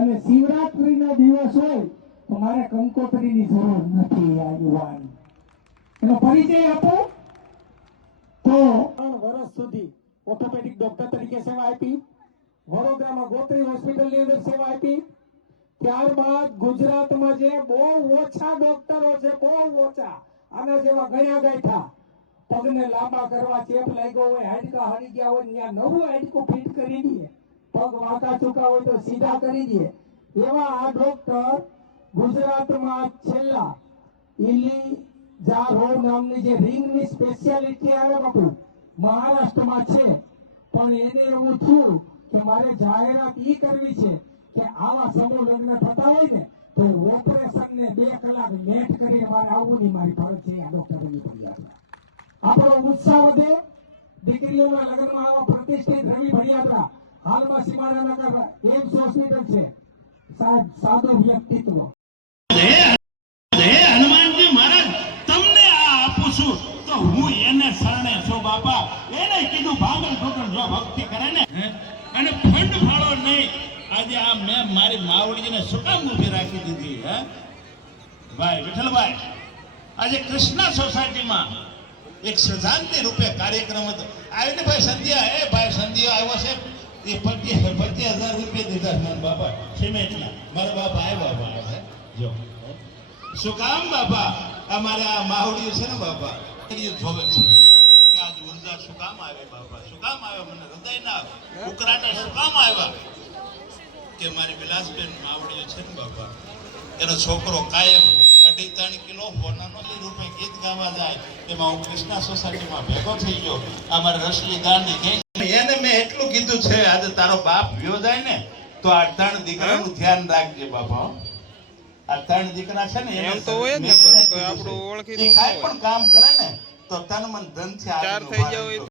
અને શિવરાત્રીનો દિવસ હોય તો મારે કંકોત્રીની જરૂર નથી. આ યુવાન એનો પરિચય આપો તો 3 વર્ષ સુધી ઓર્થોપેડિક ડોક્ટર તરીકે સેવા આપી, વડોદરામાં ગોત્રી હોસ્પિટલની અંદર સેવા આપી. ત્યારબાદ ગુજરાતમાં જે બહુ ઓછા ડોક્ટરો છે, બહુ ઓછા, આના જેવા ગણ્યા ગાંઠા, પગને લાંબા કરવા, ચેપ લાગ્યો હોય, હાડકા હળી ગયા હોય, ત્યાં નવું હાડકું ફિટ કરી દે, પગ વાંકા ચૂકા હોય તો સીધા કરી દે, એવા આ ડોક્ટર ગુજરાતમાં છેલ્લા ઇલીજા રોગ નામની જે રિંગની સ્પેશિયાલિટી આવે બાપુ મહારાષ્ટ્રમાં છે. પણ એને એવું થયું કે મારે જાહેરાત ઈ કરવી છે કે આવા સમૂહ લગ્ન થતા હોય ને તો ઓપરેશન ને 2 કલાક લેટ કરીને મારે આવવું નહીં, મારી ફરજ છે આ ડોક્ટરની ફરિયાદ. આપણો ઉત્સાહ વધે. દીકરીઓના લગ્નમાં આવા પ્રતિષ્ઠિત રવિ ભડિયાદરા હાલમાં સીમાડાના એમ્સ હોસ્પિટલ છે, સાદો વ્યક્તિત્વ. હનુમાનજી મહારાજ તમને આ આપું છું તો હું એને શરણે છું બાપા. એને કીધું ભાગલ ઠોકર જો ભક્તિ કરે ને અને ફંડ ફાળો નહીં. આજે આ મેં મારી માવડીને શું કામ ઊભી રાખી દીધી? હે ભાઈ વિઠ્ઠલભાઈ, આજે કૃષ્ણા સોસાયટીમાં એક સજાંતિ રૂપે કાર્યક્રમ હતો. આવીને ભાઈ સંધ્યા, ભાઈ સંધ્યા આવ્યો છે, એ 25,000 રૂપિયા દીધા મને બાપા સિમેન્ટના. મારા બાપા આવ્યા બાપા. જો શું કામ બાપા? અમારે આ માવડીઓ છે ને બાપા, જોવે છે કે આજ ઉર્જા શું કામ આવે બાપા, શું કામ આવે? મને હૃદયના ઉકરાટા શું કામ આવ્યા? કે મારી વિલાસબેન માવડીઓ છે ને બાપા, એનો છોકરો કાયમ 2.5 કિલો હોનાનો રૂપે ગીત ગાવા જાય, એમાં હું કૃષ્ણા સોસાયટીમાં ભેગો થઈ ગયો. અમારે રસલી દાંડી ગઈ, એને મેં એટલું કીધું છે, આજે તારો બાપ વ્યો જાય ને તો આ 3 દીકરાનું ધ્યાન રાખજે બાપા. આ 3 દીકરા છે ને એમ તો હોય જ ને, કોઈ આપણું ઓળખી કાંઈ પણ કામ કરે ને તો તન મન ધન થી ચાર થઈ જાય